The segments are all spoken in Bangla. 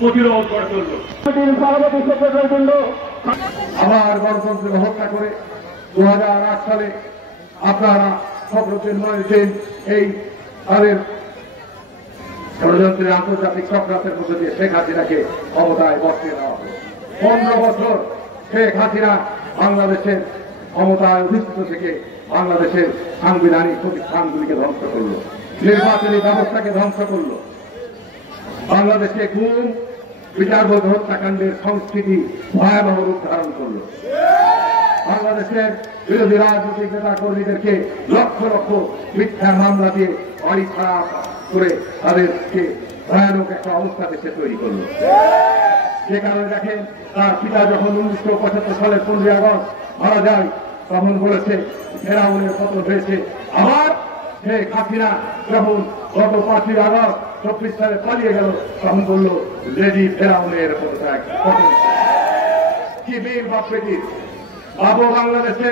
প্রতিরোধ করে চলল। আবার গণতন্ত্রকে হত্যা করে 2008 সালে আপনারা সকলের নয়েছেন এই তাদের ষড়যন্ত্রের আন্তর্জাতিক চক্রান্তের মধ্যে দিয়ে শেখ হাসিনাকে ক্ষমতায় বসিয়ে দেওয়া হবে। 15 বছর শেখ হাসিনা বাংলাদেশের ক্ষমতায় অধিষ্ঠিত থেকে বাংলাদেশের সাংবিধানিক প্রতিষ্ঠানগুলিকে ধ্বংস করল, নির্বাচনী ব্যবস্থাকে ধ্বংস করল, বাংলাদেশে গুম বিচারবোধ হত্যাকাণ্ডের সংস্কৃতি ভয়াবহ রূপ ধারণ করল, বাংলাদেশের বিরোধী রাজনৈতিক নেতা কর্মীদেরকে লক্ষ লক্ষ মিথ্যা মামলা দিয়ে বাড়ি ছাড়া করে তাদেরকে ভয়ানক একটা অবস্থা দেশে তৈরি করল। যে কারণে দেখেন তার পিতা যখন 1975 সালের 15 আগস্ট মারা যায় তখন বলেছে ফেরাউনের পতন হয়েছে। আবার শেখ হাসিনা যখন গত 5 আগস্ট 24 সালে পালিয়ে গেল তখন বলল লেডি ফেরাউনের পতন। কি বীর বাপেটির বাবু বাংলাদেশে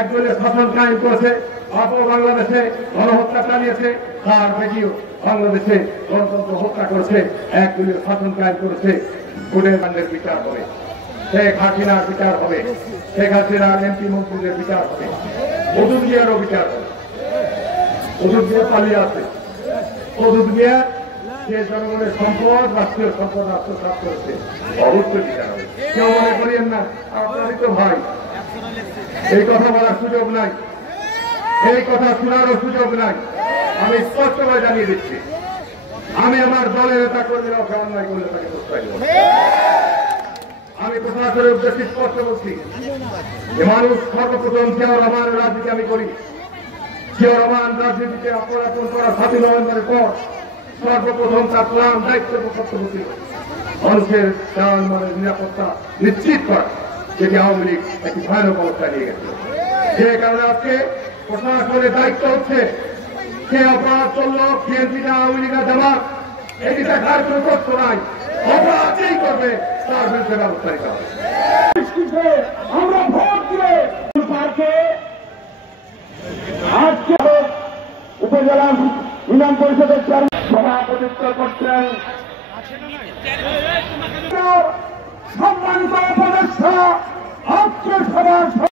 একদলীয় শাসন কায়েম করেছে, বাবু বাংলাদেশে গণহত্যা চালিয়েছে, তার বেটিও বাংলাদেশে গণতন্ত্র হত্যা করেছে, একদলীয় শাসন কায়েম করেছে। ভোটের কাণ্ডের বিচার হবে, শেখ হাসিনার বিচার হবে, শেখ হাসিনার এমপি মন্ত্রীদের বিচার হবে, মধুদ মিয়ারও বিচার হবে। মধুদ মিয়া পালিয়ে আছে, মধুদ মিয়া যে জনগণের সম্পদ রাষ্ট্রীয় সম্পদ আত্মসাৎ করেছে, অবশ্যই বিচার হবে। কেউ মনে করিয়েন না আপনারই তো ভাই, এই কথা বলার সুযোগ নাই, এই কথা শোনারও সুযোগ নাই। আমি স্পষ্টভাবে জানিয়ে দিচ্ছি, আমি আমার দলের নেতা কর্মীরা অন্যায় করলে তাকে প্রশ্রয় দেব। আমি প্রশাসনের উদ্দেশ্যে স্পষ্ট বলছি, যে মানুষ সর্বপ্রথম জিয়াউর রহমানের রাজনীতি আমি করি। জিয়াউর রহমান রাজনীতিতে অপরাপন করা 7 নভেম্বরের পর সর্বপ্রথম তার প্রাণ দায়িত্ব কর্তব্য ছিল মানুষের প্রাণ মানের নিরাপত্তা নিশ্চিত করা, যেটি আওয়ামী লীগ একটি ভয়ানক অবস্থা নিয়ে গেছে। যে কারণে আজকে প্রশাসনের দায়িত্ব হচ্ছে সে অপরাধ চলল, বিএনপিটা আওয়ামী লীগা জামাত, এটি দেখার কোন তথ্য নাই। অপরাধ যেই করবে তার বিরুদ্ধে ব্যবস্থা নিতে হবে। আমরা ভোট দিয়ে আজকে উপজেলা ইউনিয়ন পরিষদের সভাপতিত্ব করছেন সম্মানিত উপদেষ্টা আজকে সভার